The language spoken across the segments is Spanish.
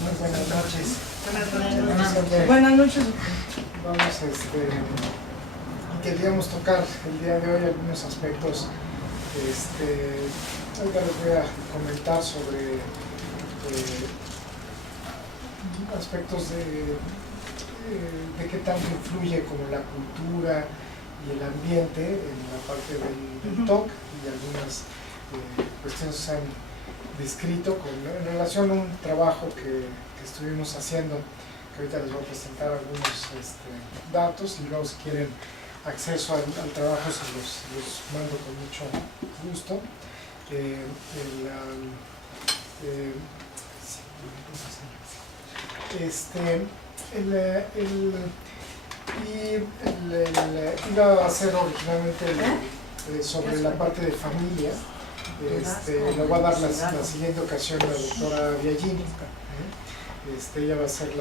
Muy buenas noches. Buenas noches. Vamos, queríamos tocar el día de hoy algunos aspectos. Ahorita les voy a comentar sobre aspectos de qué tanto influye como la cultura y el ambiente en la parte del TOC y algunas cuestiones se han descrito en relación a un trabajo que estuvimos haciendo, que ahorita les voy a presentar algunos datos y luego si quieren acceso al trabajo se los mando con mucho gusto. Iba a ser originalmente sobre la parte de familia. Le voy a dar la siguiente ocasión a la doctora Biagini. Ella va a hacer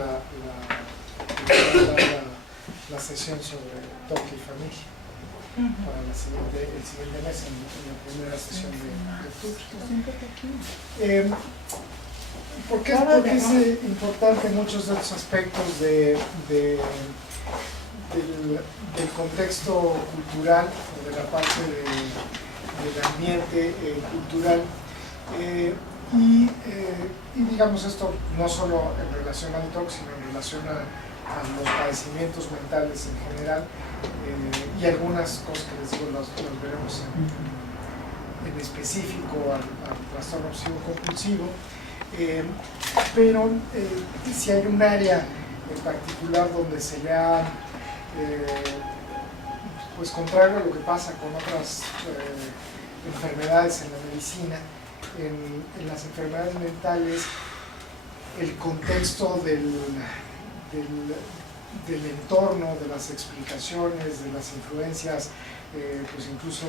la sesión sobre TOC y familia para el siguiente mes, en la primera sesión de octubre. ¿Por qué es importante muchos de estos aspectos del contexto cultural o de la parte del ambiente cultural? Y digamos esto no solo en relación al TOC, sino en relación a los padecimientos mentales en general, y algunas cosas que les digo las veremos en específico al trastorno obsesivo compulsivo. Pero si hay un área en particular donde se le ha, pues contrario a lo que pasa con otras enfermedades en la medicina, en las enfermedades mentales, el contexto del entorno, de las explicaciones, de las influencias, pues incluso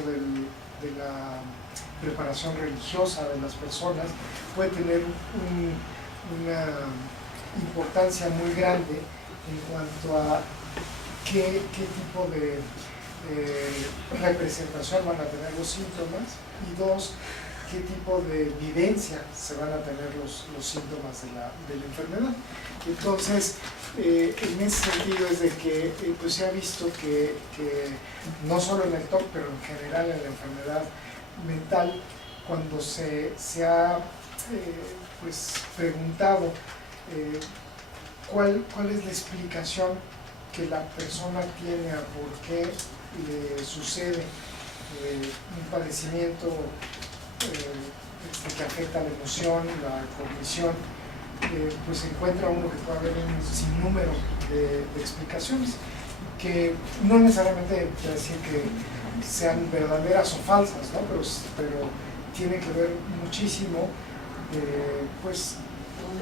de la preparación religiosa de las personas, puede tener una importancia muy grande en cuanto a qué tipo de representación van a tener los síntomas, y dos, qué tipo de vivencia se van a tener los síntomas de la enfermedad. Entonces, en ese sentido es de que pues se ha visto que no solo en el TOC, pero en general en la enfermedad mental, cuando se ha pues preguntado cuál es la explicación que la persona tiene a por qué le sucede un padecimiento que afecta la emoción, la cognición, pues se encuentra uno que puede haber un sinnúmero de explicaciones que no necesariamente quiere decir que sean verdaderas o falsas, ¿no? pero tiene que ver muchísimo pues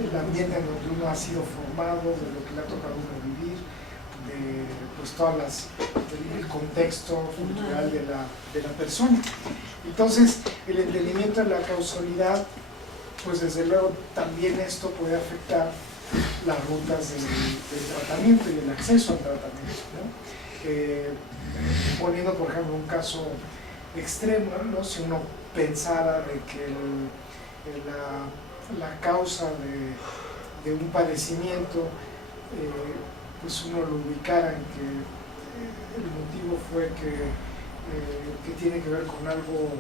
el ambiente en donde uno ha sido formado, de lo que le ha tocado a uno vivir, de pues el contexto cultural de la persona. Entonces, el entendimiento de la causalidad, pues desde luego también esto puede afectar las rutas del tratamiento y el acceso al tratamiento, ¿no? Poniendo por ejemplo un caso extremo, ¿no? Si uno pensara de que la causa de un padecimiento, pues uno lo ubicara en que el motivo fue que tiene que ver con algo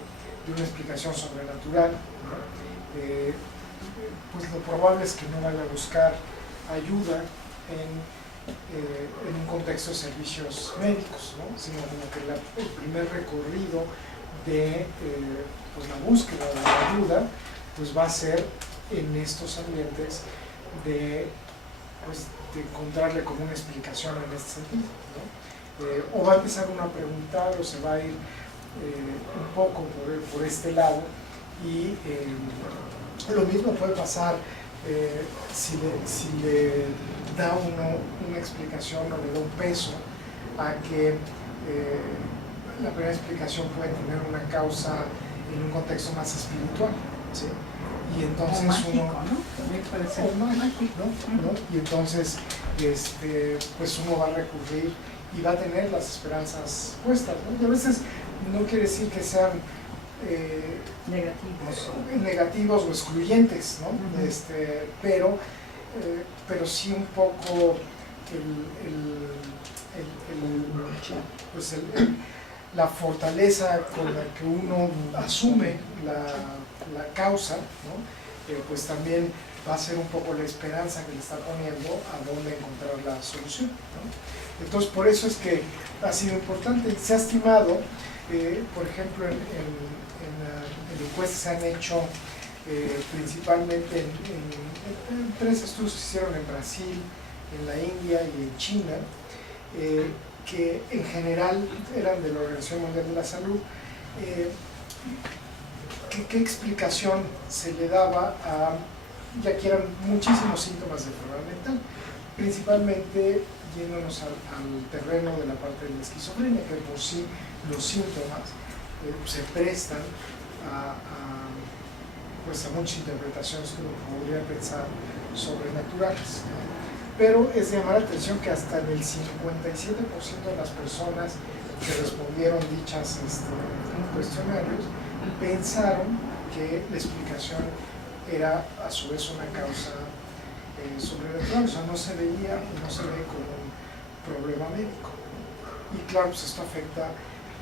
de una explicación sobrenatural, ¿no? Pues lo probable es que no vaya a buscar ayuda en un contexto de servicios médicos, ¿no? Sino como que el primer recorrido de pues la búsqueda de la ayuda pues va a ser en estos ambientes de encontrarle como una explicación en este sentido, ¿no? O va a empezar uno a preguntar o se va a ir un poco por este lado, y lo mismo puede pasar si le da uno una explicación o le da un peso a que la primera explicación puede tener una causa en un contexto más espiritual, ¿sí? Y entonces mágico, uno, ¿no? También puede ser mágico, ¿no? Y entonces pues uno va a recurrir y va a tener las esperanzas puestas, ¿no? Y a veces no quiere decir que sean negativos o excluyentes, ¿no? Pero pero sí un poco pues la fortaleza con la que uno asume la causa, ¿no? Pues también va a ser un poco la esperanza que le está poniendo a dónde encontrar la solución, ¿no? Entonces, por eso es que ha sido importante. Se ha estimado, por ejemplo, en encuestas se han hecho principalmente en 3 estudios que se hicieron en Brasil, en la India y en China, que en general eran de la Organización Mundial de la Salud. ¿Qué explicación se le daba a, ya que eran muchísimos síntomas de enfermedad mental, principalmente yéndonos al terreno de la parte de la esquizofrenia, que por sí los síntomas se prestan pues a muchas interpretaciones que uno podría pensar sobrenaturales. Pero es de llamar la atención que hasta en el 57% de las personas que respondieron dichas cuestionarios pensaron que la explicación era a su vez una causa sobrenatural, o sea, no se veía y no se ve como un problema médico. Y claro, pues esto afecta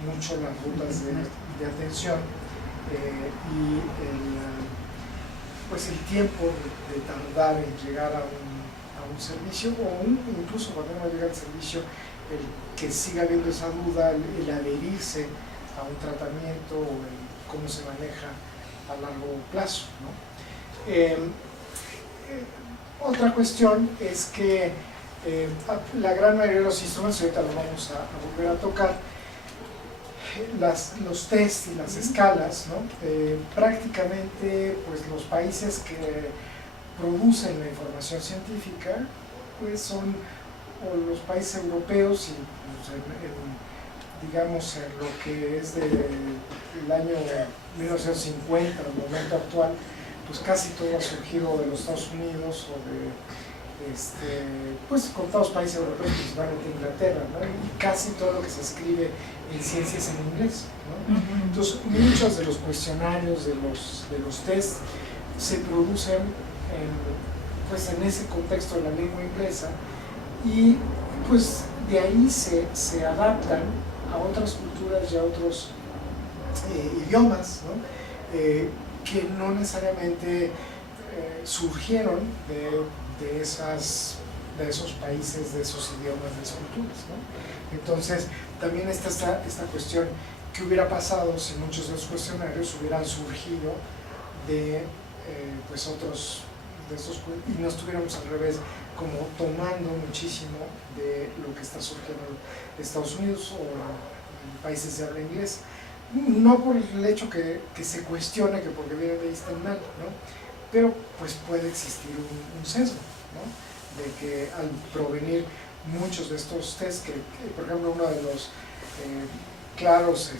mucho las rutas de atención y pues el tiempo de tardar en llegar a un servicio, o incluso cuando no llega al servicio, el que siga habiendo esa duda, el adherirse a un tratamiento o el cómo se maneja a largo plazo, ¿no? Otra cuestión es que la gran mayoría de los instrumentos, ahorita lo vamos a volver a tocar, los test y las escalas, ¿no? Prácticamente pues los países que producen la información científica pues son o los países europeos y pues, digamos en lo que es del año 1950 al momento actual, pues casi todo ha surgido de los Estados Unidos o de pues contados países europeos, principalmente Inglaterra, ¿no? Y casi todo lo que se escribe en ciencias en inglés, ¿no? Entonces muchos de los cuestionarios de los test se producen pues en ese contexto de la lengua inglesa y pues de ahí se adaptan a otras culturas y a otros idiomas, ¿no? Que no necesariamente surgieron de esos países, de esos idiomas, de esas culturas, ¿no? Entonces también está esta cuestión: ¿qué hubiera pasado si muchos de los cuestionarios hubieran surgido de pues otros de estos y no estuviéramos al revés, como tomando muchísimo de lo que está surgiendo en Estados Unidos o en países de habla inglesa? No por el hecho que se cuestione que porque viene de ahí estén mal, ¿no? Pero pues puede existir un sesgo, ¿no? De que al provenir muchos de estos test, que por ejemplo uno de los claros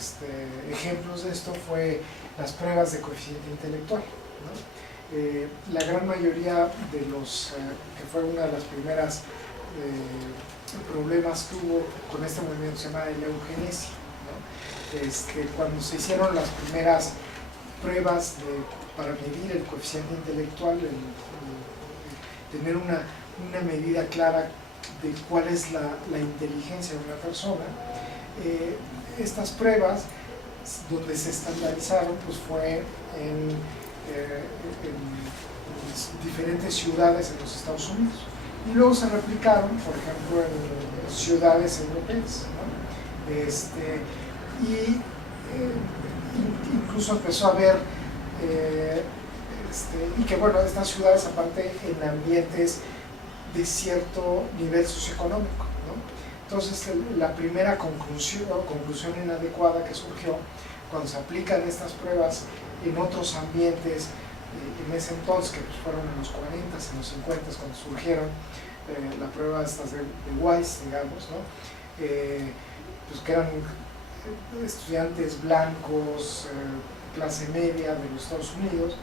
ejemplos de esto fue las pruebas de coeficiente intelectual, ¿no? La gran mayoría de los, que fue una de las primeras problemas que hubo con este movimiento se llama la eugenesia, ¿no? Cuando se hicieron las primeras pruebas para medir el coeficiente intelectual, tener una medida clara de cuál es la inteligencia de una persona, estas pruebas donde se estandarizaron pues fue en diferentes ciudades en los Estados Unidos y luego se replicaron, por ejemplo, en ciudades europeas, ¿no? Incluso empezó a haber y que bueno, estas ciudades aparte en ambientes de cierto nivel socioeconómico, ¿no? Entonces la primera conclusión inadecuada que surgió cuando se aplican estas pruebas en otros ambientes, en ese entonces, que pues fueron en los 40s, en los 50s, cuando surgieron la prueba estas de Weiss, digamos, ¿no? Pues que eran estudiantes blancos, clase media de los Estados Unidos.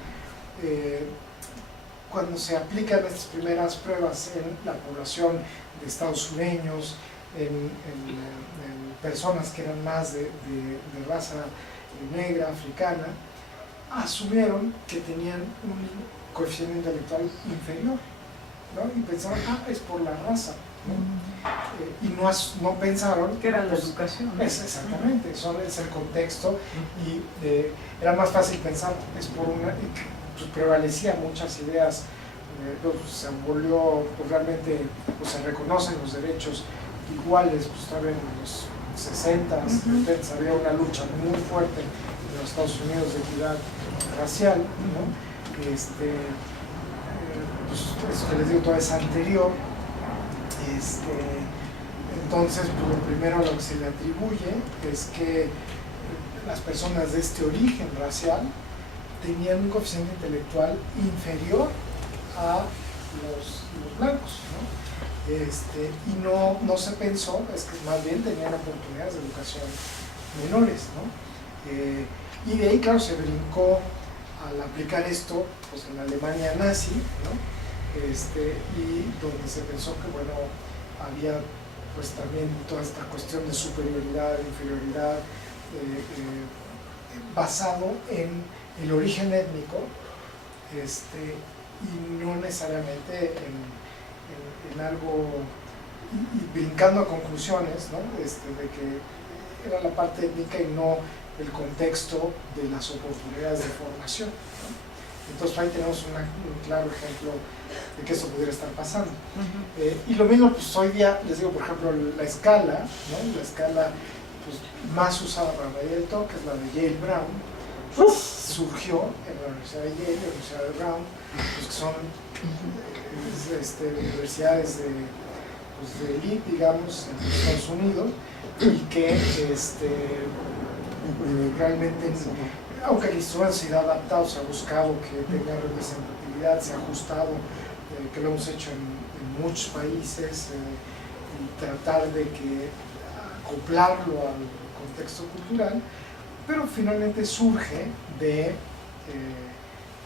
Cuando se aplican estas primeras pruebas en la población de estados sureños, en personas que eran más de raza negra, africana, asumieron que tenían un coeficiente intelectual inferior, ¿no? Y pensaban, es por la raza, ¿no? Y no pensaron que era la pues, educación, ¿no? Exactamente, es el contexto y era más fácil pensar, es por una, pues, prevalecían muchas ideas, pues, se volvió, pues, realmente pues, se reconocen los derechos iguales, pues todavía en los 60s, 70s había una lucha muy fuerte en los Estados Unidos de equidad racial, ¿no? Pues eso que les digo todo es anterior. Entonces, pues, lo primero a lo que se le atribuye es que las personas de este origen racial tenían un coeficiente intelectual inferior a los blancos, ¿no? Y no se pensó, es que más bien tenían oportunidades de educación menores, ¿no? Y de ahí, claro, se brincó al aplicar esto pues, en la Alemania nazi, ¿no? Y donde se pensó que, bueno, había pues también toda esta cuestión de superioridad, inferioridad, basado en el origen étnico, y no necesariamente en algo, y brincando a conclusiones, ¿no? De que era la parte étnica y no el contexto de las oportunidades de formación, ¿no? Entonces ahí tenemos un claro ejemplo de que eso pudiera estar pasando. Y lo mismo, pues hoy día, les digo, por ejemplo, la escala, ¿no? La escala pues, más usada para medir el TOC, que es la de Yale Brown, pues, surgió en la Universidad de Yale, la Universidad de Brown, pues, que son universidades de elite, digamos, en Estados Unidos, y que realmente, aunque el instrumento se ha adaptado, se ha buscado que tenga representatividad, se ha ajustado, que lo hemos hecho en muchos países, y tratar de acoplarlo al contexto cultural, pero finalmente surge de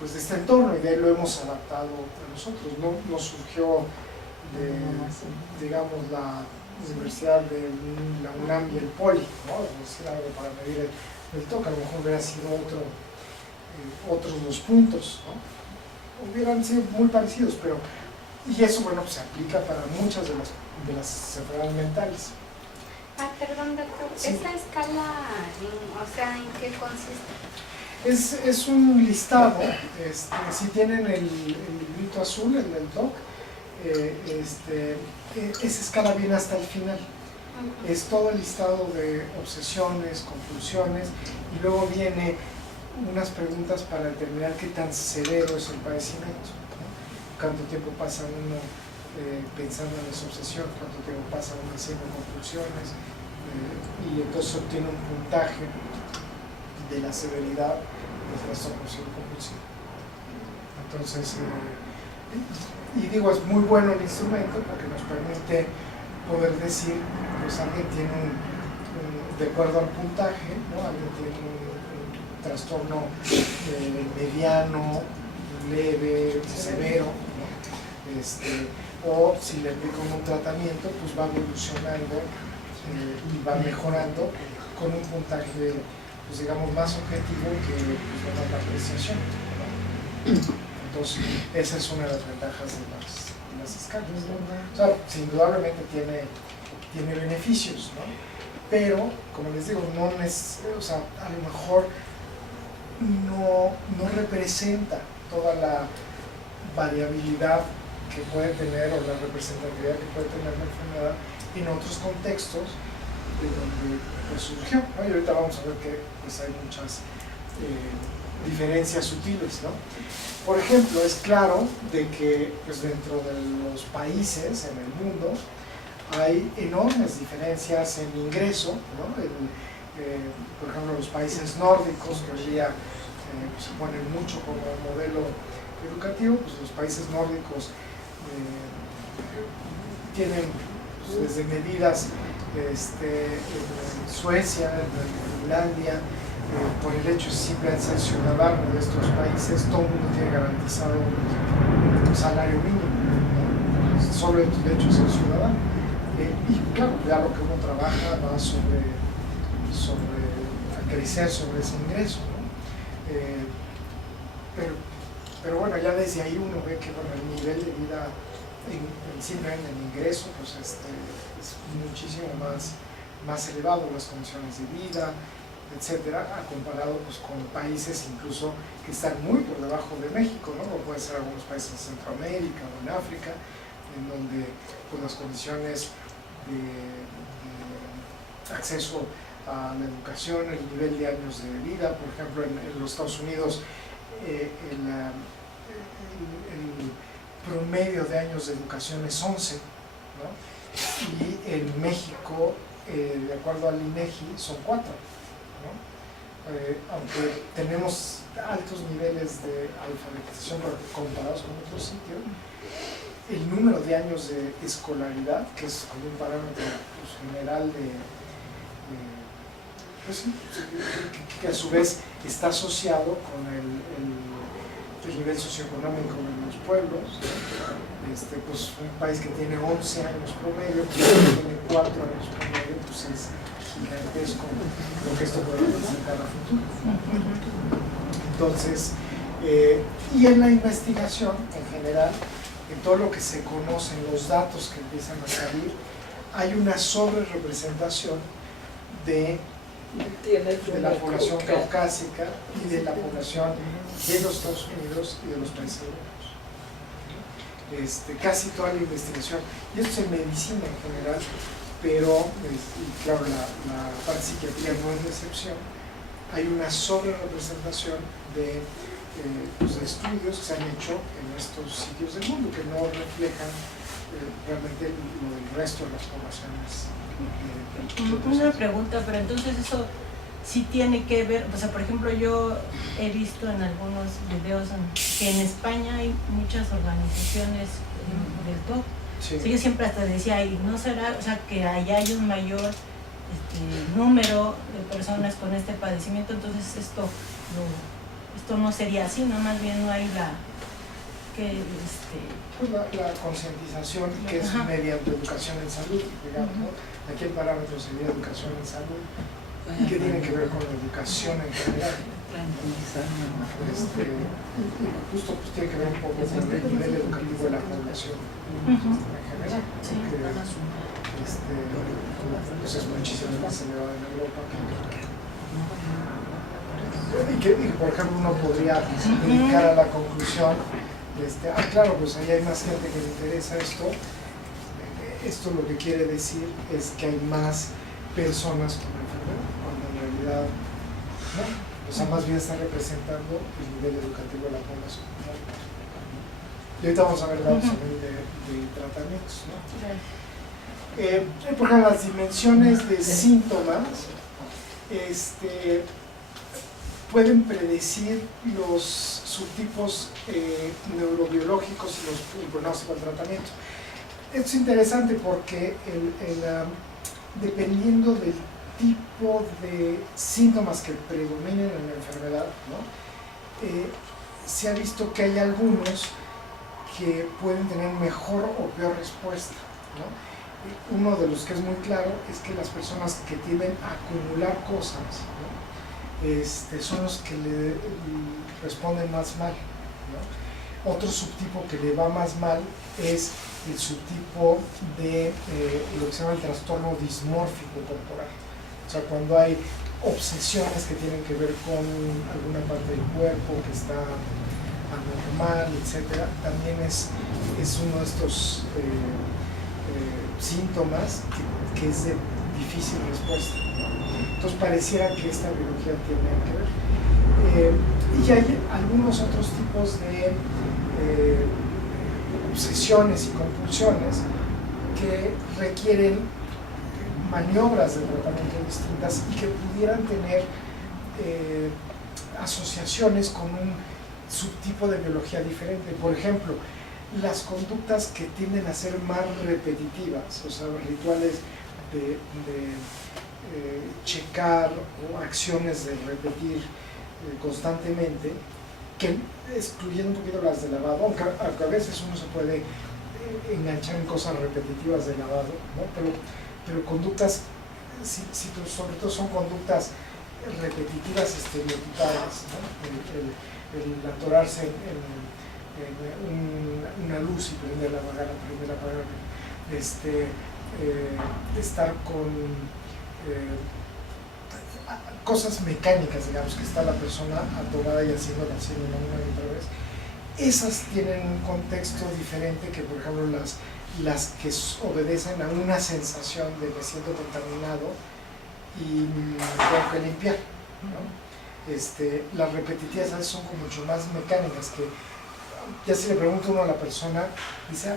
este entorno y de ahí lo hemos adaptado a nosotros. No surgió de, digamos, la Universidad de la UNAM y el Poli, ¿no? Es decir, algo para medir el TOC, a lo mejor hubiera sido otros dos puntos, ¿no? Hubieran sido muy parecidos, pero y eso, bueno, pues se aplica para muchas de las enfermedades mentales. Perdón, doctor, Sí. ¿esta escala, o sea, en qué consiste? Es un listado, si tienen el librito azul, el del TOC, esa escala viene hasta el final. Es todo el listado de obsesiones, compulsiones, y luego viene unas preguntas para determinar qué tan severo es el padecimiento, ¿no? Cuánto tiempo pasa uno pensando en esa obsesión, cuánto tiempo pasa uno haciendo compulsiones, y entonces obtiene un puntaje de la severidad del trastorno compulsivo. Entonces, y digo, es muy bueno el instrumento porque nos permite poder decir, pues alguien tiene de acuerdo al puntaje, ¿no? Alguien tiene un trastorno mediano, leve, severo, ¿no? O si le aplican un tratamiento, pues va evolucionando y va mejorando con un puntaje, pues digamos, más objetivo que pues, la apreciación, ¿no? Entonces, esa es una de las ventajas de las escalas, ¿no? O sea, indudablemente tiene beneficios, ¿no? Pero, como les digo, o sea, a lo mejor no representa toda la variabilidad que puede tener o la representatividad que puede tener la enfermedad en otros contextos de donde pues, surgió, ¿no? Y ahorita vamos a ver que pues, hay muchas diferencias sutiles, ¿no? Por ejemplo, es claro de que pues, dentro de los países en el mundo hay enormes diferencias en ingreso, ¿no? Por ejemplo, los países nórdicos, que hoy día se ponen mucho como modelo educativo, pues los países nórdicos tienen pues, desde medidas en Suecia, en Finlandia, por el hecho de simplemente ser ciudadano de estos países, todo el mundo tiene garantizado un salario mínimo, ¿no? Solo el hecho de ser ciudadano. Y claro, ya lo que uno trabaja va a crecer sobre ese ingreso, ¿no? Pero bueno, ya desde ahí uno ve que bueno, el nivel de vida simplemente en ingreso, pues es muchísimo más elevado las condiciones de vida, etcétera, comparado pues, con países incluso que están muy por debajo de México, ¿no? Como pueden ser algunos países en Centroamérica o en África, en donde pues, las condiciones de acceso a la educación, el nivel de años de vida, por ejemplo en los Estados Unidos el promedio de años de educación es 11, ¿no? Y en México, de acuerdo al INEGI, son 4, ¿no? Aunque tenemos altos niveles de alfabetización comparados con otros sitios, el número de años de escolaridad, que es como un parámetro pues, general pues, que a su vez está asociado con el nivel socioeconómico de los pueblos, pues un país que tiene 11 años promedio, que tiene 4 años promedio, pues es gigantesco lo que esto puede representar a futuro. Entonces, y en la investigación en general, en todo lo que se conocen, los datos que empiezan a salir, hay una sobrerepresentación de la población caucásica y de la población de los Estados Unidos y de los países europeos. Casi toda la investigación, y esto es en medicina en general, pero y claro, la parte psiquiatría no es la excepción, hay una sobrerepresentación de estudios que se han hecho en estos sitios del mundo que no reflejan realmente lo del resto de las poblaciones. Una pregunta, pero entonces eso sí tiene que ver, o sea, por ejemplo, yo he visto en algunos videos que en España hay muchas organizaciones del TOC. Sí. Sí, yo siempre hasta decía, y no será, o sea, que allá hay un mayor número de personas con este padecimiento, entonces esto no sería así, ¿no? Más bien no hay pues la concientización que es mediante educación en salud, digamos, ¿no? Aquí el parámetro sería educación en salud y que tiene que ver con la educación en general. Justo pues tiene que ver un poco con el nivel educativo de la población en general, que pues es muchísimo más elevado en Europa y por ejemplo uno podría dedicar a la conclusión claro, pues ahí hay más gente que le interesa esto lo que quiere decir es que hay más personas con la enfermedad, cuando en realidad no, o sea, más bien está representando el nivel educativo de la población, ¿no? Y ahorita vamos a ver datos también de tratamientos, ¿no? Por ejemplo, las dimensiones de síntomas pueden predecir los subtipos neurobiológicos y el pronóstico del tratamiento. Esto es interesante porque dependiendo del tipo de síntomas que predominen en la enfermedad, ¿no? Se ha visto que hay algunos que pueden tener mejor o peor respuesta, ¿no? Uno de los que es muy claro es que las personas que tienden a acumular cosas, ¿no? Son los que le responden más mal, ¿no? Otro subtipo que le va más mal es el subtipo de lo que se llama el trastorno dismórfico corporal. O sea, cuando hay obsesiones que tienen que ver con alguna parte del cuerpo que está anormal, etc., también es uno de estos síntomas que es de difícil respuesta. Entonces pareciera que esta biología tiene que ver. Y hay algunos otros tipos de obsesiones y compulsiones que requieren maniobras de tratamiento distintas y que pudieran tener asociaciones con un subtipo de biología diferente. Por ejemplo, las conductas que tienden a ser más repetitivas, o sea, rituales de checar o acciones de repetir constantemente, que excluyendo un poquito las de lavado, aunque a veces uno se puede enganchar en cosas repetitivas de lavado, ¿no? pero conductas, sobre todo son conductas repetitivas estereotipadas, ¿no? El atorarse en una una luz y prenderla, apagarla, prenderla, apagarla, estar con cosas mecánicas, digamos, que está la persona atorada y haciéndola una y otra vez. Esas tienen un contexto diferente que, por ejemplo, las que obedecen a una sensación de me siento contaminado y tengo que limpiar, ¿no? Las repetitivas a veces son como mucho más mecánicas, que ya si le pregunta uno a la persona, dice,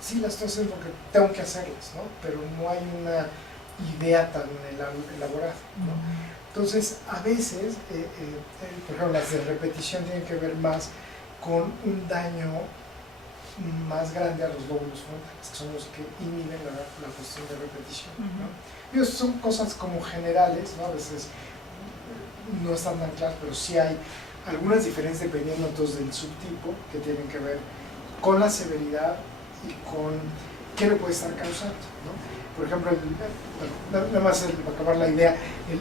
sí las estoy haciendo porque tengo que hacerlas, ¿no? Pero no hay una idea tan elaborada, ¿no? Entonces, a veces, por ejemplo, las de repetición tienen que ver más con un daño más grande a los lóbulos frontales, que son los que inhiben la cuestión de repetición, ¿no? Y eso son cosas como generales, ¿no? A veces no están tan claras, pero sí hay algunas diferencias dependiendo entonces del subtipo, que tienen que ver con la severidad y con qué le puede estar causando, ¿no? Por ejemplo, nada más para acabar la idea,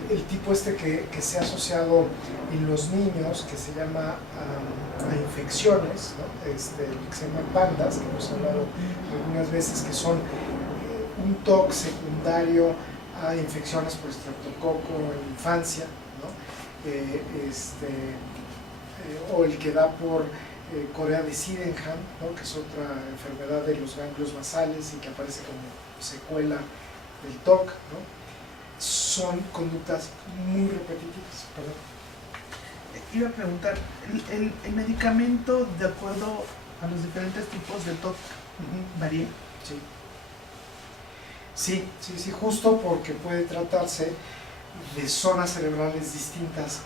el tipo que se ha asociado en los niños, que se llama a infecciones, ¿no? Que se llama pandas, que hemos hablado algunas veces, que son un TOC secundario a infecciones por estreptococo en infancia, ¿no? O el que da por Corea de Sydenham, ¿no? Que es otra enfermedad de los ganglios basales y que aparece como secuela del TOC, ¿no? Son conductas muy repetitivas. Perdón. Iba a preguntar, ¿el medicamento de acuerdo a los diferentes tipos de TOC varía? Sí, justo porque puede tratarse de zonas cerebrales distintas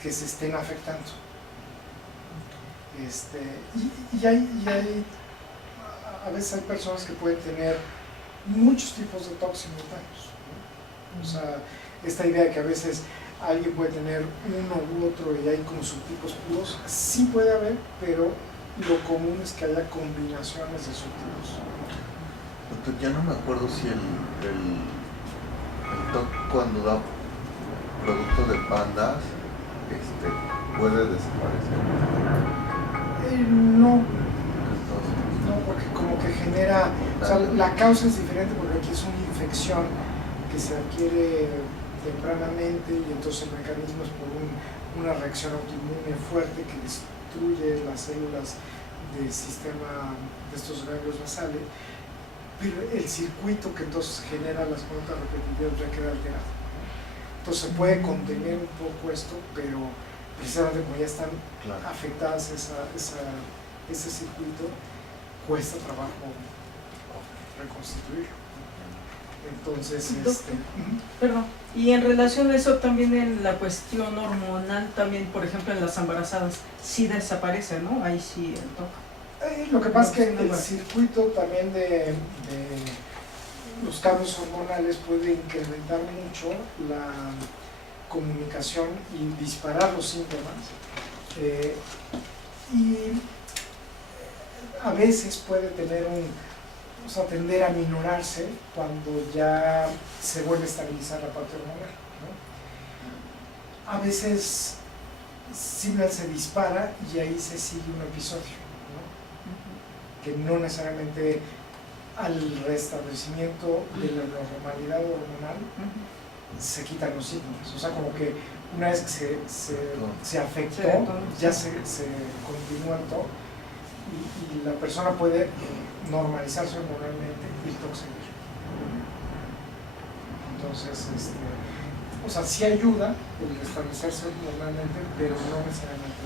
que se estén afectando. Y hay, a veces hay personas que pueden tener muchos tipos de TOC simultáneos, ¿no? O sea, esta idea de que a veces alguien puede tener uno u otro y hay como subtipos puros, sí puede haber, pero lo común es que haya combinaciones de subtipos. Doctor, ya no me acuerdo si el TOC cuando da producto de pandas puede desaparecer. No, porque como que genera, o sea, la causa es diferente porque aquí es una infección que se adquiere tempranamente y entonces el mecanismo es por una reacción autoinmune fuerte que destruye las células del sistema de estos ganglios basales, pero el circuito que entonces genera las conductas repetitivas ya queda alterado, ¿no? Entonces se puede contener un poco esto, pero precisamente como ya están afectadas ese circuito, cuesta trabajo reconstituirlo. Entonces, Perdón, y en relación a eso también en la cuestión hormonal, también por ejemplo en las embarazadas, sí desaparece, ¿no? Ahí sí el TOC. Lo que pasa es que el circuito también de los cambios hormonales puede incrementar mucho la comunicación y disparar los síntomas, y a veces puede tener tender a minorarse cuando ya se vuelve a estabilizar la parte hormonal, ¿no? A veces simplemente se dispara y ahí se sigue un episodio, ¿no? Que no necesariamente al restablecimiento de la normalidad hormonal se quitan los síntomas. O sea, como que una vez que se afectó, ya se continúa el TOC y la persona puede normalizarse hormonalmente y el TOC seguir. Entonces, o sea, sí ayuda el restablecerse hormonalmente, pero no necesariamente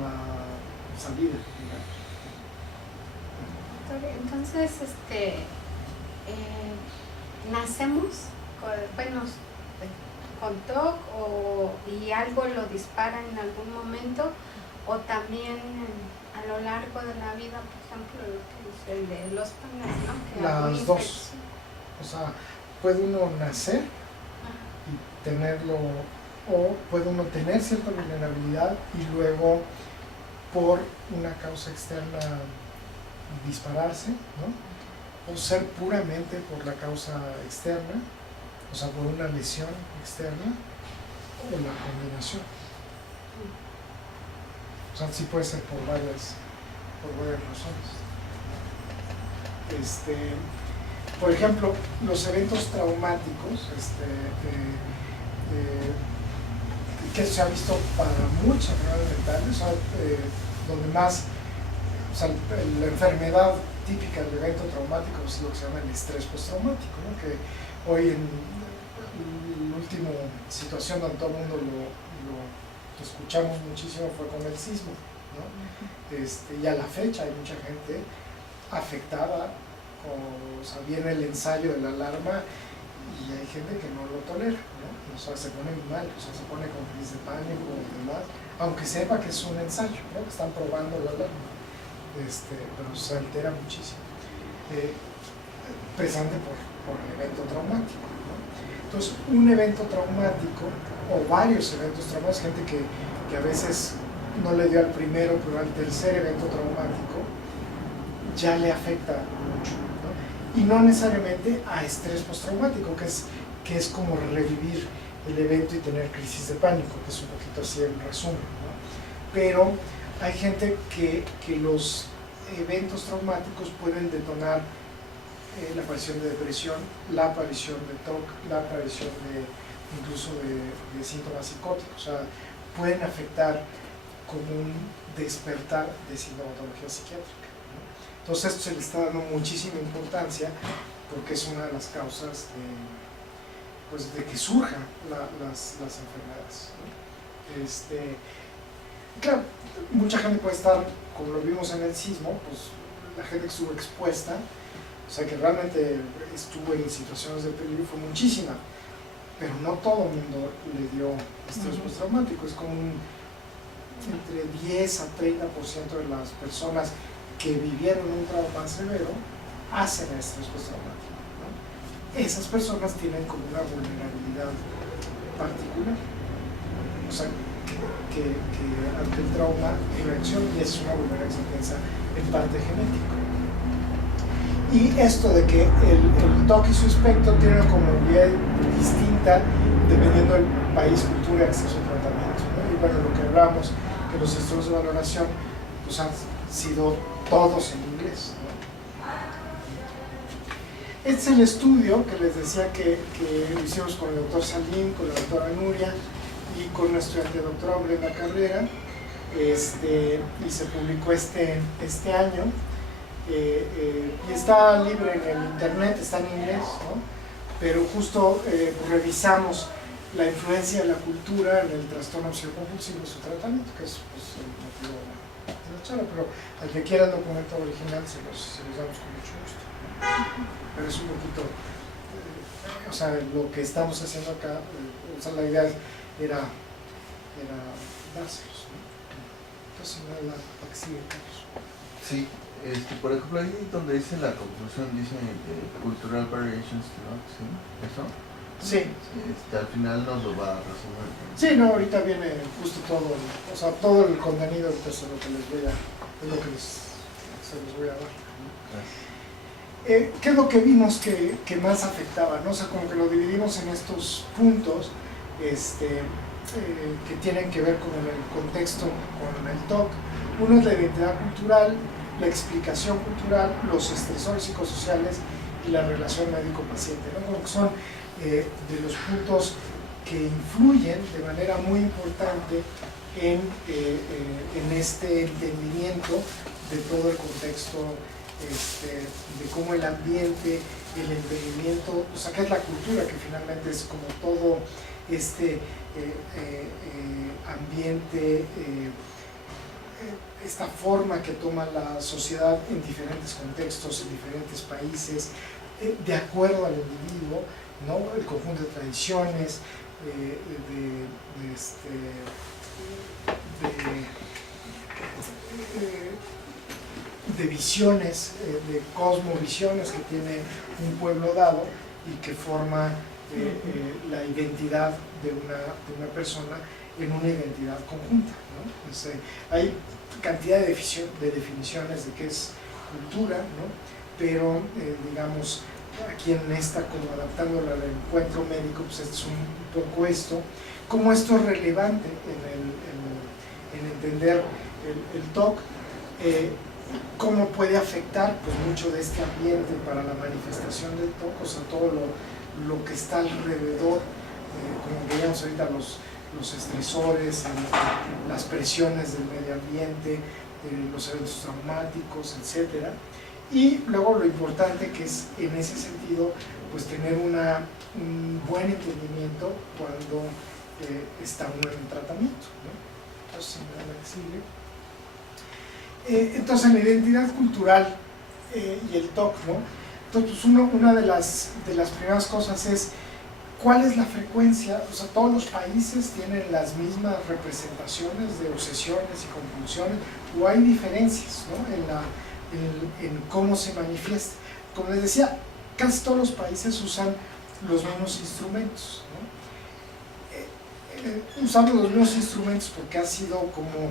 la salida, digamos. Entonces, nacemos con TOC y algo lo dispara en algún momento, o también a lo largo de la vida, por ejemplo, el de los pandas, ¿no? Las dos. O sea, puede uno nacer y tenerlo, o puede uno tener cierta vulnerabilidad y luego por una causa externa dispararse, ¿no? O ser puramente por la causa externa, o sea, por una lesión externa, o la combinación. O sea, sí puede ser por varias por varias razones. Por ejemplo, los eventos traumáticos, que se ha visto para muchas enfermedades mentales, donde más, o sea, la enfermedad típica del evento traumático es lo que se llama el estrés postraumático, ¿no? Que hoy en la última situación donde todo el mundo lo escuchamos muchísimo fue con el sismo, ¿no? Y a la fecha hay mucha gente afectada, o sea, viene el ensayo de la alarma y hay gente que no lo tolera, ¿no? O sea, se pone mal, o sea, se pone con crisis de pánico y demás, aunque sepa que es un ensayo, ¿no? Que están probando la alarma, pero se altera muchísimo, precisamente por el evento traumático, ¿no? Entonces, un evento traumático o varios eventos traumáticos, gente que a veces no le dio al primero, pero al tercer evento traumático, ya le afecta mucho, ¿no? Y no necesariamente a estrés postraumático, que es como revivir el evento y tener crisis de pánico, que es un poquito así el resumen, ¿no? Pero hay gente que los eventos traumáticos pueden detonar la aparición de depresión, la aparición de TOC, la aparición incluso de síntomas psicóticos, o sea, pueden afectar como un despertar de sintomatología psiquiátrica, ¿no? Entonces esto se le está dando muchísima importancia porque es una de las causas de que surjan las enfermedades, ¿no? Claro, mucha gente puede estar, como lo vimos en el sismo, pues la gente que estuvo expuesta, o sea que realmente estuvo en situaciones de peligro, fue muchísima, pero no todo el mundo le dio estrés postraumático, es como entre 10 a 30% de las personas que vivieron un trauma severo hacen estrés postraumático, ¿no? Esas personas tienen como una vulnerabilidad particular, o sea, que ante el trauma reacción, y es una vulnerabilidad que piensa en parte genético. Y esto de que el TOC y su espectro tienen una comorbilidad distinta dependiendo del país, cultura y acceso al tratamiento, ¿no? Y bueno, lo que hablamos, que los estudios de valoración pues han sido todos en inglés, ¿no? Este es el estudio que les decía que lo hicimos con el doctor Salim, con la doctora Nuria y con nuestro doctorado Brenda Carrera, y se publicó este año. Y está libre en el internet, está en inglés, ¿no? Pero justo revisamos la influencia de la cultura en el trastorno obsesivo-compulsivo y su tratamiento, que es pues, el motivo de la charla, pero al que quiera el documento original se los damos con mucho gusto, ¿no? Pero es un poquito, o sea, lo que estamos haciendo acá, o sea, la idea era dárselos, ¿no? Entonces, la que sigue, Carlos. Sí. Por ejemplo, ahí donde dice la conclusión, dice Cultural Variations, ¿no? ¿Sí? ¿Eso? Sí. Al final nos lo va a resumir. Sí, no, ahorita viene justo todo, o sea, todo el contenido, entonces lo que les voy a, es lo que se los voy a dar. ¿Qué es lo que vimos que más afectaba, ¿no? O sea, como que lo dividimos en estos puntos, que tienen que ver con el contexto, con el TOC. Uno es la identidad cultural, la explicación cultural, los estresores psicosociales y la relación médico-paciente, ¿no? Como que son de los puntos que influyen de manera muy importante en este entendimiento de todo el contexto, de cómo el ambiente, el entendimiento, o sea, que es la cultura, que finalmente es como todo este ambiente, esta forma que toma la sociedad en diferentes contextos, en diferentes países, de acuerdo al individuo, ¿no? El conjunto de tradiciones, de visiones, de cosmovisiones que tiene un pueblo dado y que forma la identidad de una persona en una identidad conjunta, ¿no? Entonces, hay cantidad de definiciones de qué es cultura, ¿no? Pero digamos, aquí en esta, como adaptándola al encuentro médico, pues es un poco esto, cómo esto es relevante en entender el TOC. cómo puede afectar pues, mucho de este ambiente para la manifestación del TOC, o sea, todo lo que está alrededor, como veíamos ahorita, los estresores, las presiones del medio ambiente, los eventos traumáticos, etc. Y luego lo importante que es en ese sentido pues tener un buen entendimiento cuando está uno en el tratamiento, ¿no? Entonces, la que sigue. Entonces, en la identidad cultural y el TOC, ¿no? Entonces, pues una de las primeras cosas es cuál es la frecuencia. O sea, todos los países tienen las mismas representaciones de obsesiones y compulsiones, o hay diferencias, ¿no? en cómo se manifiesta. Como les decía, casi todos los países usan los mismos instrumentos, ¿no? Usamos los mismos instrumentos porque ha sido como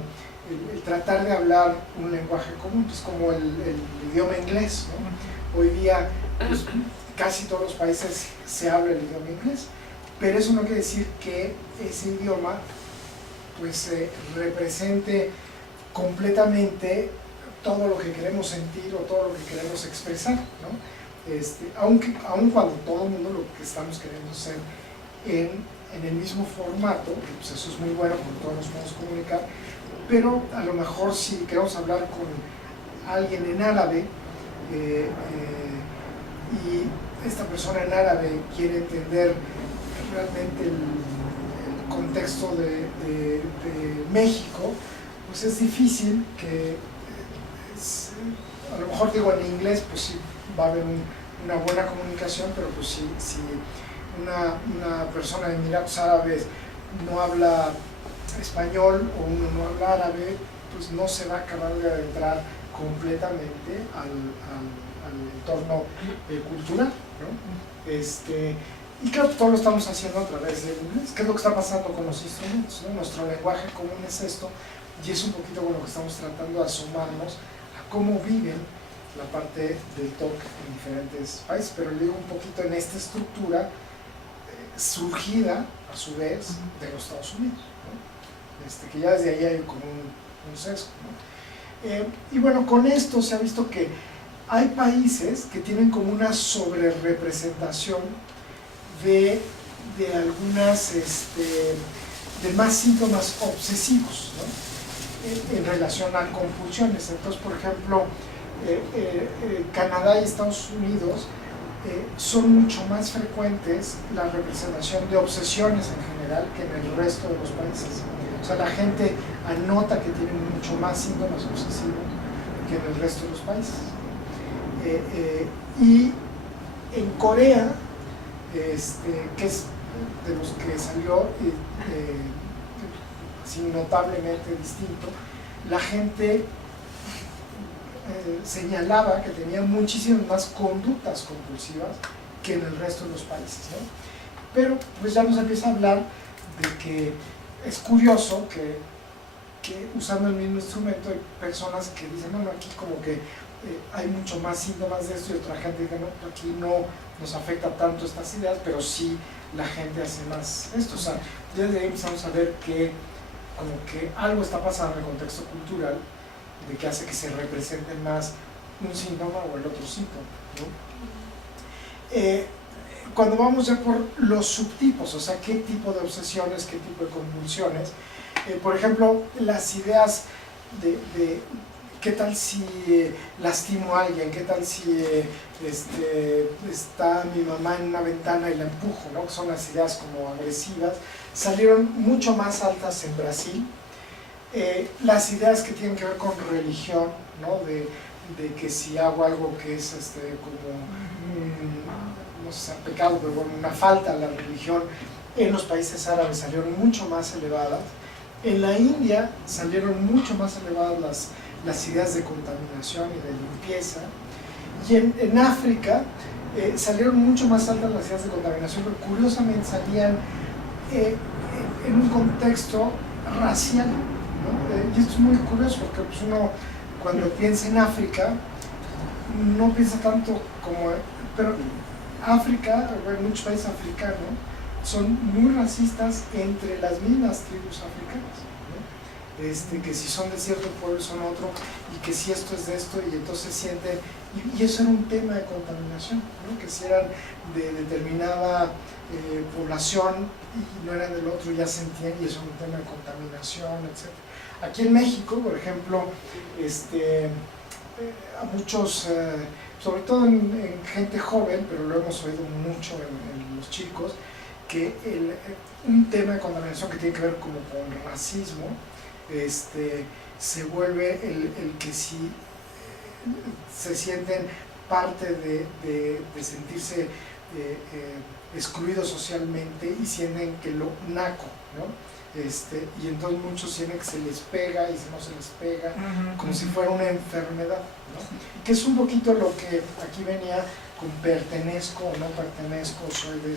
el tratar de hablar un lenguaje común, pues como el idioma inglés, ¿no? Hoy día pues, casi todos los países se habla el idioma inglés, pero eso no quiere decir que ese idioma pues represente completamente todo lo que queremos sentir o todo lo que queremos expresar, ¿no? Aun cuando todo el mundo lo que estamos queriendo hacer en el mismo formato, pues eso es muy bueno porque todos nos podemos comunicar, pero a lo mejor si queremos hablar con alguien en árabe y esta persona en árabe quiere entender realmente el contexto de México, pues es difícil que a lo mejor digo en inglés, pues sí va a haber una buena comunicación, pero pues si una persona de Emiratos Árabes no habla español o uno no habla árabe, pues no se va a acabar de adentrar completamente al entorno cultural, ¿no? Y claro, todo lo estamos haciendo a través del inglés. ¿Qué es lo que está pasando con los instrumentos, ¿no? Nuestro lenguaje común es esto, y es un poquito con lo que estamos tratando de asomarnos a cómo viven la parte del TOC en diferentes países, pero le digo un poquito en esta estructura surgida a su vez de los Estados Unidos, ¿no? Que ya desde ahí hay como un sesgo, ¿no? Y bueno, con esto se ha visto que hay países que tienen como una sobrerepresentación de algunas, de más síntomas obsesivos, ¿no? En relación a compulsiones. Entonces, por ejemplo, Canadá y Estados Unidos son mucho más frecuentes la representación de obsesiones en general que en el resto de los países. O sea, la gente anota que tienen mucho más síntomas obsesivos que en el resto de los países. Y en Corea, que es de los que salió así notablemente distinto, la gente señalaba que tenía muchísimas más conductas compulsivas que en el resto de los países, ¿no? Pero pues ya nos empieza a hablar de que es curioso que usando el mismo instrumento hay personas que dicen, bueno, aquí como que hay mucho más síntomas de esto, y otra gente dice, no, aquí no nos afecta tanto estas ideas, pero sí la gente hace más esto. O sea, desde ahí empezamos a ver que como que algo está pasando en el contexto cultural de que hace que se represente más un síntoma o el otro síntoma, ¿no? Cuando vamos ya por los subtipos, o sea, qué tipo de obsesiones, qué tipo de convulsiones, por ejemplo, las ideas de qué tal si lastimo a alguien, qué tal si está mi mamá en una ventana y la empujo, ¿no? Que son las ideas como agresivas, salieron mucho más altas en Brasil. Las ideas que tienen que ver con religión, ¿no? De que si hago algo que es como no sé, pecado, pero bueno, una falta a la religión, en los países árabes salieron mucho más elevadas. En la India salieron mucho más elevadas las ideas de contaminación y de limpieza. Y en África salieron mucho más altas las ideas de contaminación, pero curiosamente salían en un contexto racial, ¿no? Y esto es muy curioso porque pues, uno cuando piensa en África no piensa tanto como... Pero África, muchos países africanos son muy racistas entre las mismas tribus africanas, ¿no? que si son de cierto pueblo son otro, y que si esto es de esto, y entonces sienten, y eso era un tema de contaminación, ¿no? Que si eran de determinada población y no eran del otro, ya sentían, y eso es un tema de contaminación, etc. Aquí en México, por ejemplo, a muchos, sobre todo en gente joven, pero lo hemos oído mucho en los chicos, que un tema de contaminación que tiene que ver como con racismo, se vuelve el que si se sienten parte de sentirse excluidos socialmente y sienten que lo naco, ¿no? Y entonces muchos sienten que se les pega y si no se les pega, como si fuera una enfermedad, ¿no? Que es un poquito lo que aquí venía con pertenezco o no pertenezco, soy de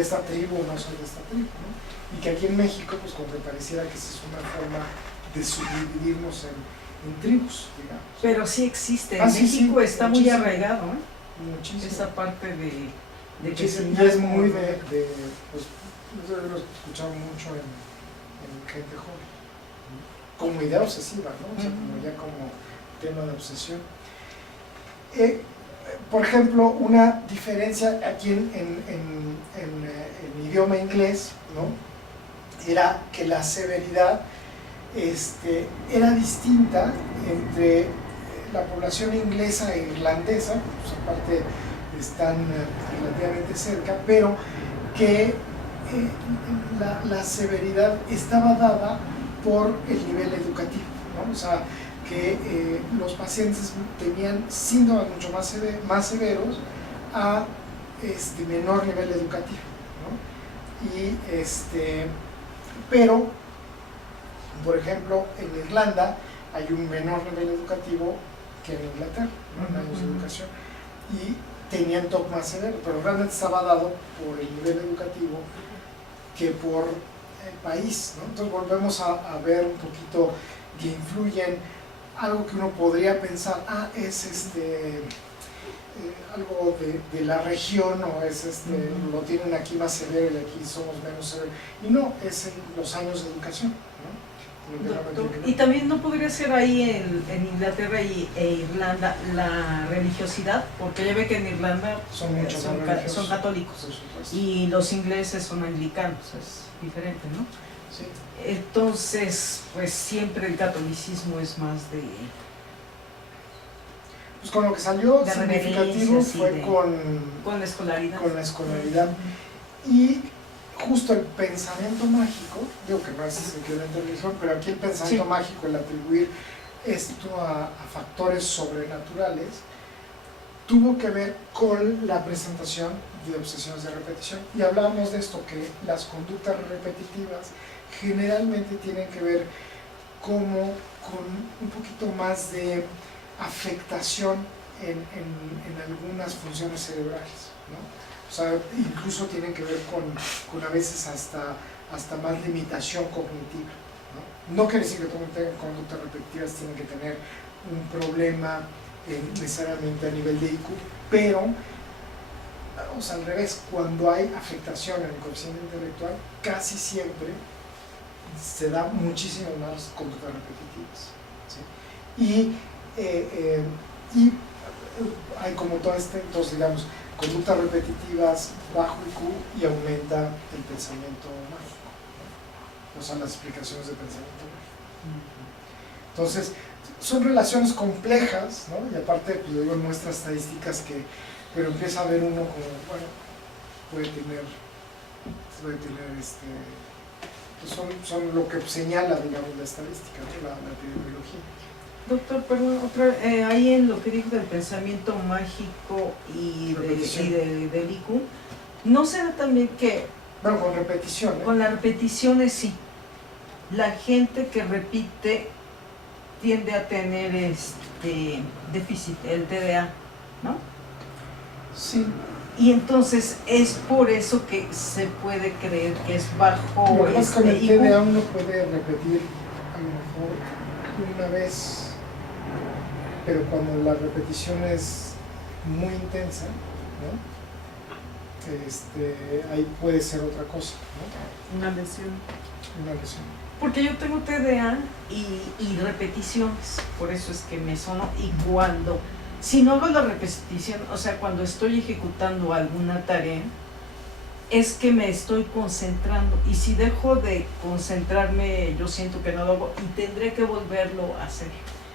esta tribu o no soy de esta tribu, ¿no? Y que aquí en México, pues como que pareciera que esa es una forma de subdividirnos en tribus, digamos. Pero sí existe, en Ah, sí, México sí, está muy muchísimo. arraigado, Muchísimo. esa parte de que Muchísimo. si Y es naco, muy ¿no? pues, nosotros lo escuchamos mucho en gente joven, como idea obsesiva, ¿no? O sea, como ya como tema de obsesión. Por ejemplo, una diferencia aquí en idioma inglés, ¿no? Era que la severidad era distinta entre la población inglesa e irlandesa, pues aparte están relativamente cerca, pero que la severidad estaba dada por el nivel educativo, ¿no? O sea, que los pacientes tenían síntomas mucho más severos a menor nivel educativo, ¿no? Y pero, por ejemplo, en Irlanda hay un menor nivel educativo que en Inglaterra, ¿no? En años de educación, y tenían TOC más severo, pero realmente estaba dado por el nivel educativo que por el país, ¿no? Entonces volvemos a ver un poquito que influyen algo que uno podría pensar, es algo de la región, o es lo tienen aquí más severo y aquí somos menos severos, y no, es en los años de educación, ¿no? Doctor, y también no podría ser ahí en Inglaterra e Irlanda la religiosidad, porque ya ve que en Irlanda Son muchos más religiosos, son católicos por supuesto. y los ingleses son anglicanos, es diferente, ¿no? Sí. Entonces, pues siempre el catolicismo es más de... Pues con lo que salió De significativo reverencias y fue de- con la escolaridad. la escolaridad. Y justo el pensamiento mágico, digo que no es equivalente a religión, pero aquí el pensamiento Sí. mágico, el atribuir esto a factores sobrenaturales, tuvo que ver con la presentación de obsesiones de repetición. Y hablábamos de esto, que las conductas repetitivas generalmente tienen que ver como con un poquito más de afectación en algunas funciones cerebrales, ¿no? O sea, incluso tienen que ver con a veces hasta más limitación cognitiva, ¿no? No quiere decir que todo el mundo tenga conductas repetitivas tiene que tener un problema necesariamente a nivel de IQ, pero, o sea, al revés, cuando hay afectación en el coeficiente intelectual, casi siempre se da muchísimo más conductas repetitivas, ¿sí? Y hay como todo entonces digamos, conductas repetitivas bajo IQ y aumenta el pensamiento mágico, ¿no? O sea, las explicaciones de pensamiento mágico. Entonces, son relaciones complejas, ¿no? Y aparte, pues yo digo, muestra estadísticas pero empieza a ver uno como, bueno, puede tener pues son lo que señala, digamos, la estadística, ¿no? La epidemiología. Doctor, perdón, ahí en lo que dijo del pensamiento mágico y Repetición. del IQ, ¿no será también que Bueno, con repetición, ¿eh? con las repeticiones sí, la gente que repite tiende a tener déficit, el TDA, ¿no? Sí. Y entonces es por eso que se puede creer que es bajo Lo que pasa es que con el IQ. TDA uno puede repetir a lo mejor una vez, pero cuando la repetición es muy intensa, ¿no? Ahí puede ser otra cosa, ¿no? Una lesión. Una lesión. Porque yo tengo TDA y repeticiones, por eso es que me sonó. Y cuando, si no hago la repetición, o sea, cuando estoy ejecutando alguna tarea, es que me estoy concentrando. Y si dejo de concentrarme, yo siento que no lo hago y tendré que volverlo a hacer.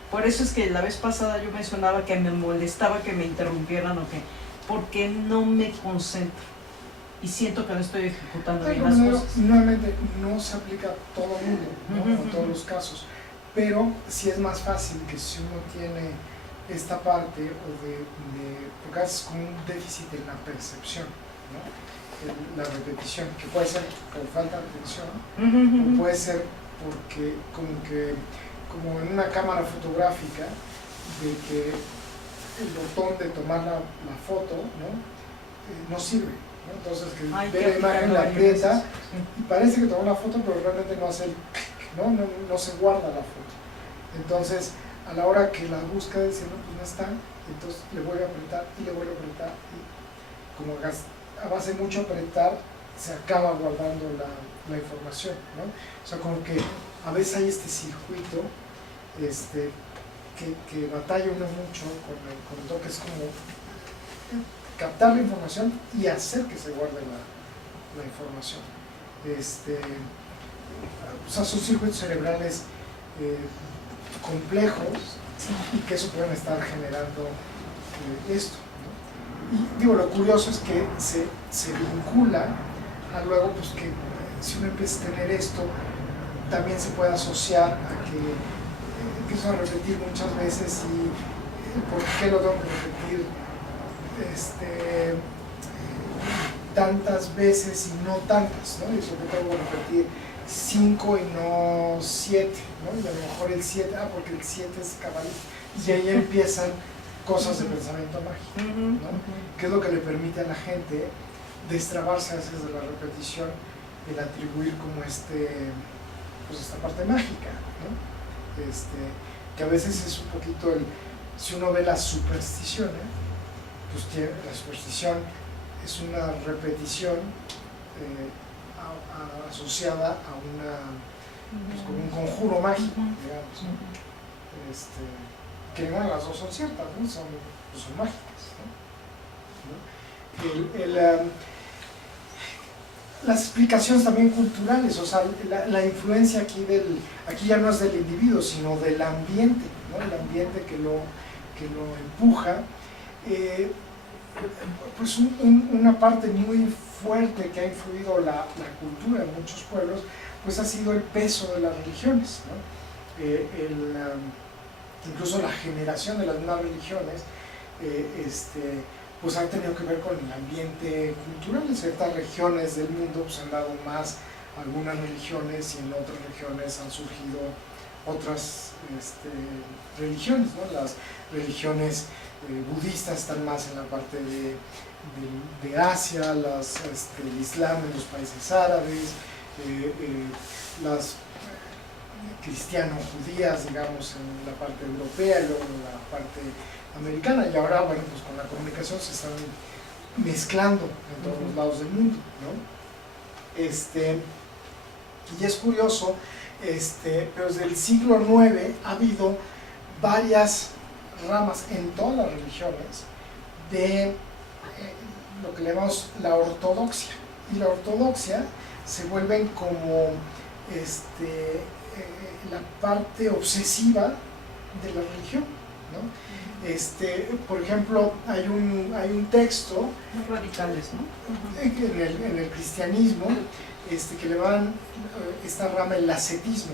Por eso es que la vez pasada yo mencionaba que me molestaba que me interrumpieran o que, porque no me concentro. Y siento que no estoy ejecutando bien las cosas. Nuevamente, no se aplica a todo el mundo, ¿no? En todos los casos, pero sí es más fácil que si uno tiene esta parte porque haces como un déficit en la percepción, ¿no? La repetición, que puede ser por falta de atención, o puede ser porque como en una cámara fotográfica, de que el botón de tomar la foto, no sirve. ¿No? Entonces, que ve la imagen, la aprieta y parece que tomó la foto, pero realmente no hace el clic, no se guarda la foto. Entonces, a la hora que la busca, dice, no, pues no está, entonces le vuelve a apretar y le vuelve a apretar, y como a base de mucho apretar, se acaba guardando la información, ¿no? O sea, como que a veces hay este circuito que batalla uno mucho con todo, que es como captar la información y hacer que se guarde la información. O sea, son circuitos cerebrales complejos y que eso pueden estar generando esto, ¿no? Y digo, lo curioso es que se vincula a luego, pues que si uno empieza a tener esto, también se puede asociar a que empiezo a repetir muchas veces y ¿por qué lo tengo que repetir tantas veces y no tantas, ¿no? Y sobre todo repetir 5 y no 7, ¿no? Y a lo mejor el 7, porque el 7 es cabalista. Y ahí empiezan cosas de pensamiento mágico, ¿no? Que es lo que le permite a la gente destrabarse a veces de la repetición, el atribuir como pues esta parte mágica, ¿no? Que a veces es un poquito si uno ve las supersticiones, pues la superstición es una repetición asociada a pues como un conjuro mágico, digamos, ¿no? Que ninguna de las dos son ciertas, ¿no? Son mágicas, ¿no? Las explicaciones también culturales, o sea, la influencia aquí ya no es del individuo, sino del ambiente, ¿no? El ambiente que lo empuja. Pues una parte muy fuerte que ha influido la cultura en muchos pueblos, pues ha sido el peso de las religiones, ¿no? Incluso la generación de las nuevas religiones, pues ha tenido que ver con el ambiente cultural. En ciertas regiones del mundo pues, han dado más algunas religiones y en otras regiones han surgido otras religiones, ¿no? Las religiones budistas están más en la parte de Asia, el Islam en los países árabes, las cristiano-judías, digamos, en la parte europea y luego en la parte americana, y ahora, bueno, pues con la comunicación se están mezclando en todos los lados del mundo, ¿no? Y es curioso, pero desde el siglo IX ha habido varias ramas en todas las religiones de lo que le llamamos la ortodoxia, y la ortodoxia se vuelven como la parte obsesiva de la religión, ¿no? Por ejemplo, hay un texto Muy radicales, ¿no? en el cristianismo que le llaman esta rama el ascetismo,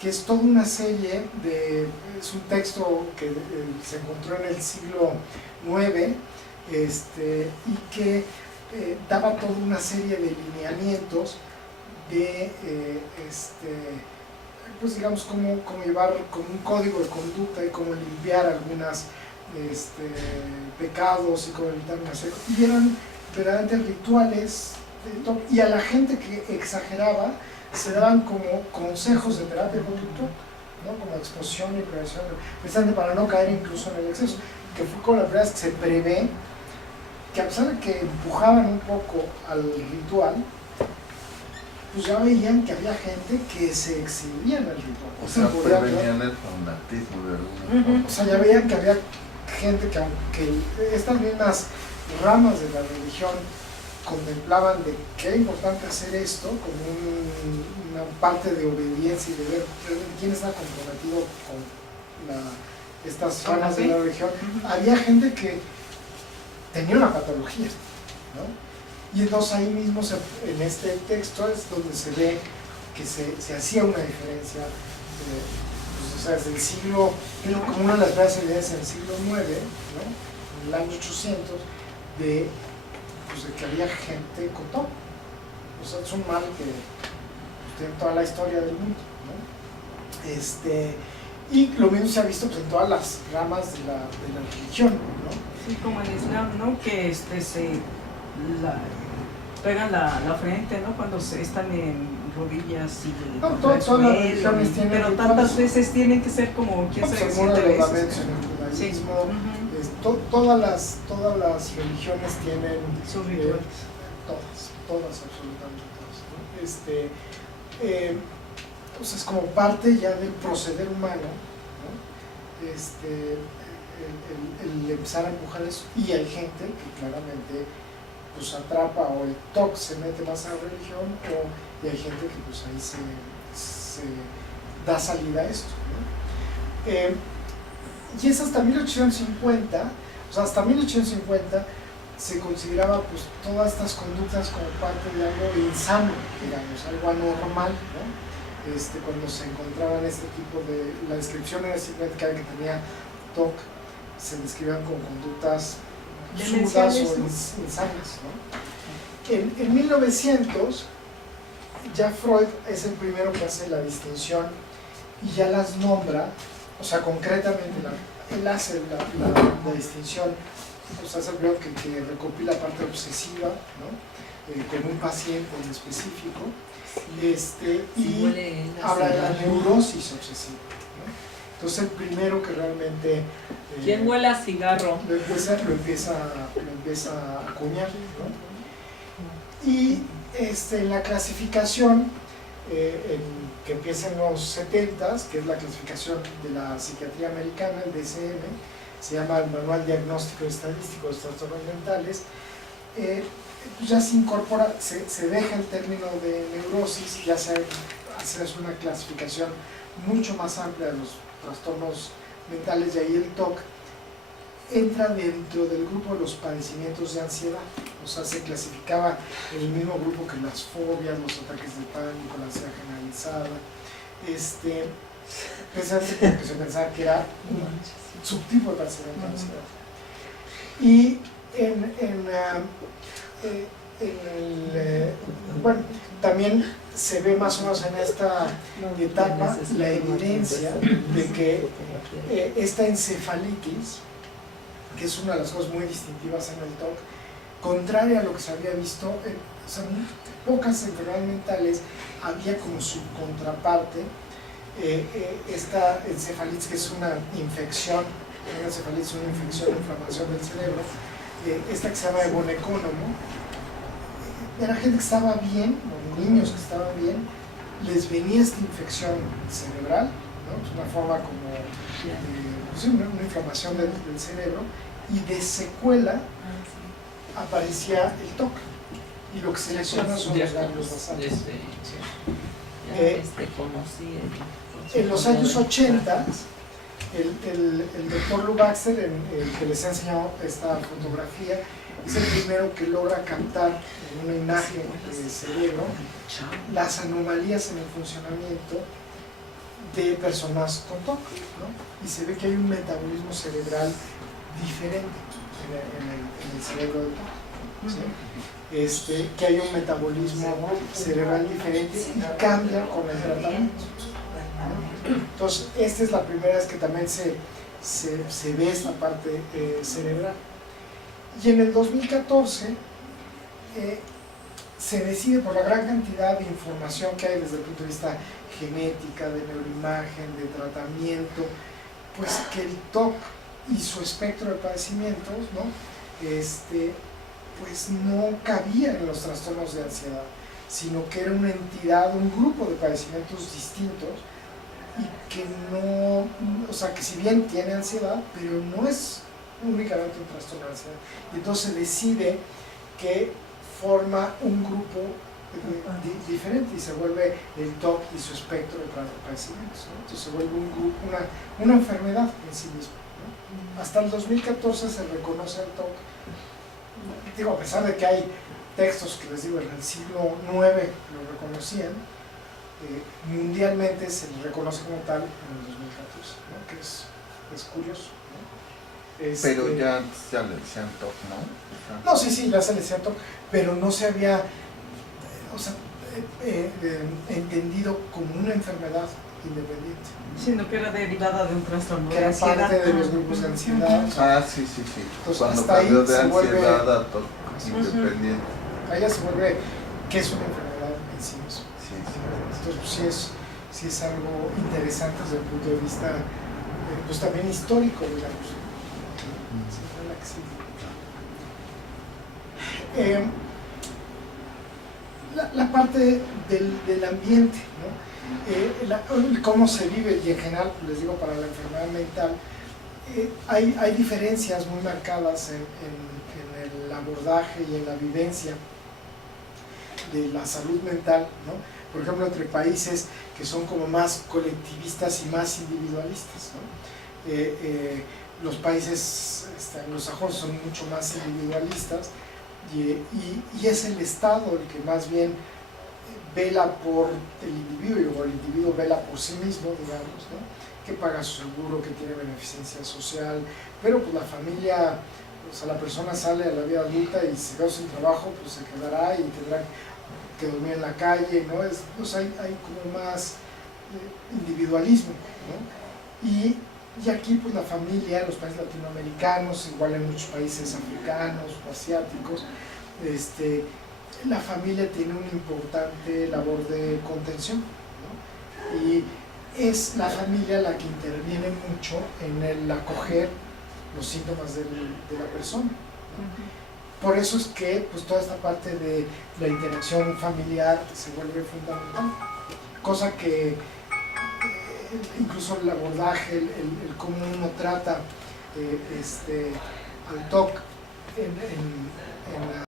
que es toda una serie es un texto que se encontró en el siglo IX y que daba toda una serie de lineamientos de pues digamos cómo llevar como un código de conducta y cómo limpiar algunos pecados y cómo evitar una serie, y eran verdaderamente rituales y a la gente que exageraba se daban como consejos de terapia conductual, ¿no? Como exposición y prevención, precisamente para no caer incluso en el exceso, que fue con la primera vez que se prevé que a pesar de que empujaban un poco al ritual, pues ya veían que había gente que se exhibía en el ritual. O sea, Podía ver- prevenían el fanatismo de alguna forma. o sea, ya veían que había gente que aunque estas mismas ramas de la religión contemplaban de que era importante hacer esto como una parte de obediencia y de ver quién está comprometido con estas Con la ramas de fe. la religión, había gente que tenía una patología, ¿no? Y entonces ahí mismo en este texto es donde se ve que se hacía una diferencia, pues, o sea, desde el siglo, como una de las primeras evidencias en el siglo IX, ¿no? En el año 800, de que había gente con todo. O sea, es un mal que pues, tiene toda la historia del mundo, ¿no? Y lo mismo se ha visto pues, en todas las ramas de la religión, ¿no? Sí, como el Islam, ¿no? Que pegan la frente, ¿no? Cuando están en rodillas y No, todas las religiones tienen pero rituales. tantas veces tienen que ser como quién Pues, sabe el muro de 7 los veces. lamentos en el judaísmo, Ujú. todas las religiones tienen Sus rituales. todas, absolutamente todas, ¿no? Pues es como parte ya del proceder humano, ¿no? El empezar a empujar eso, y hay gente que claramente pues atrapa o el TOC se mete más a la religión, y hay gente que pues ahí se da salida a esto, ¿no? Y es hasta 1850, o sea, hasta 1850 se consideraba pues todas estas conductas como parte de algo insano, digamos, algo anormal, ¿no? Cuando se encontraban este tipo de, la descripción era simplemente que alguien que tenía TOC se describían como conductas absurdas o Demenciales, ¿no? insanas, ¿no? En 1900 ya Freud es el primero que hace la distinción y ya las nombra, o sea, concretamente él hace la distinción, o sea, es el primero que recopila la parte obsesiva, ¿no? Con un paciente en específico, y habla de la neurosis obsesiva, ¿no? Entonces el primero que realmente ¿Quién huele a cigarro? lo empieza a acuñar, ¿no? Y en la clasificación que empieza en los 70s, que es la clasificación de la psiquiatría americana, el DSM, se llama el Manual Diagnóstico y Estadístico de Trastornos Mentales, pues ya se incorpora, se deja el término de neurosis, ya se hace una clasificación mucho más amplia de los trastornos mentales, y ahí el TOC entra dentro del grupo de los padecimientos de ansiedad, o sea, se clasificaba en el mismo grupo que las fobias, los ataques de pánico, la ansiedad generalizada, precisamente porque se pensaba que era un subtipo de padecimiento de ansiedad. Y bueno, también se ve más o menos en esta etapa la evidencia de que esta encefalitis, que es una de las cosas muy distintivas en el TOC, contraria a lo que se había visto, o sea, pocas enfermedades mentales había como su contraparte esta encefalitis, que es una infección, una encefalitis, una infección, una inflamación del cerebro, esta que se llama egonecónomo. Era gente que estaba bien, o niños que estaban bien, les venía esta infección cerebral, ¿no? Es una forma como pues una inflamación del cerebro, y de secuela aparecía el TOC, y lo que se lesiona son los ganglios basales. En los años 80, el doctor Lou Baxter, el que les ha enseñado esta fotografía, es el primero que logra captar en una imagen del cerebro las anomalías en el funcionamiento de personas con TOC, ¿no? Y se ve que hay un metabolismo cerebral diferente en el cerebro del TOC, ¿sí? Que hay un metabolismo cerebral diferente y cambia con el tratamiento, ¿no? Entonces, esta es la primera vez que también se ve esta parte cerebral. Y en el 2014 se decide, por la gran cantidad de información que hay desde el punto de vista genética, de neuroimagen, de tratamiento, pues que el TOC y su espectro de padecimientos, ¿no? Pues no cabía en los trastornos de ansiedad. sino que era una entidad, un grupo de padecimientos distintos y que no, o sea, que si bien tiene ansiedad, pero no es únicamente un trastorno de ansiedad. Y entonces se decide que forma un grupo diferente y se vuelve el TOC y su espectro de padecimientos, ¿no? Entonces se vuelve un grupo, una enfermedad en sí mismo, ¿no? Hasta el 2014 se reconoce el TOC. Digo, a pesar de que hay textos que les digo en el siglo IX lo reconocían, mundialmente se le reconoce como tal en el 2014, ¿no? Que es curioso, ¿no? Pero ya antes ya le decían TOC, ¿no? No, sí, ya se le decía TOC, pero no se había, o sea, entendido como una enfermedad independiente, Sino que era derivada de un trastorno que de era ansiedad. parte de los grupos de ansiedad. O sea, Sí. Entonces, Cuando hasta ahí cambió de se vuelve- ansiedad a TOC independiente. allá se vuelve que es una enfermedad en sí misma. Sí. Entonces, pues, sí es algo interesante desde el punto de vista, pues también histórico, digamos. Sí, ojalá que sí. La parte del ambiente, ¿no? Cómo se vive, y en general, les digo, para la enfermedad mental, hay diferencias muy marcadas en el abordaje y en la vivencia de la salud mental, ¿no? Por ejemplo, entre países que son como más colectivistas y más individualistas, ¿no? Los países anglosajones son mucho más individualistas y es el Estado el que más bien vela por el individuo, o el individuo vela por sí mismo, digamos, ¿no? Que paga su seguro, que tiene beneficencia social, pero pues la familia, o sea, la persona sale a la vida adulta y si queda sin trabajo, pues se quedará y tendrá que dormir en la calle, ¿no? O sea, hay como más individualismo, ¿no? Y aquí pues la familia en los países latinoamericanos, igual en muchos países africanos o asiáticos, la familia tiene una importante labor de contención, ¿no? Y es la familia la que interviene mucho en el acoger los síntomas de la persona, ¿no? Por eso es que pues, toda esta parte de la interacción familiar se vuelve fundamental, cosa que incluso el abordaje, el cómo uno trata al TOC en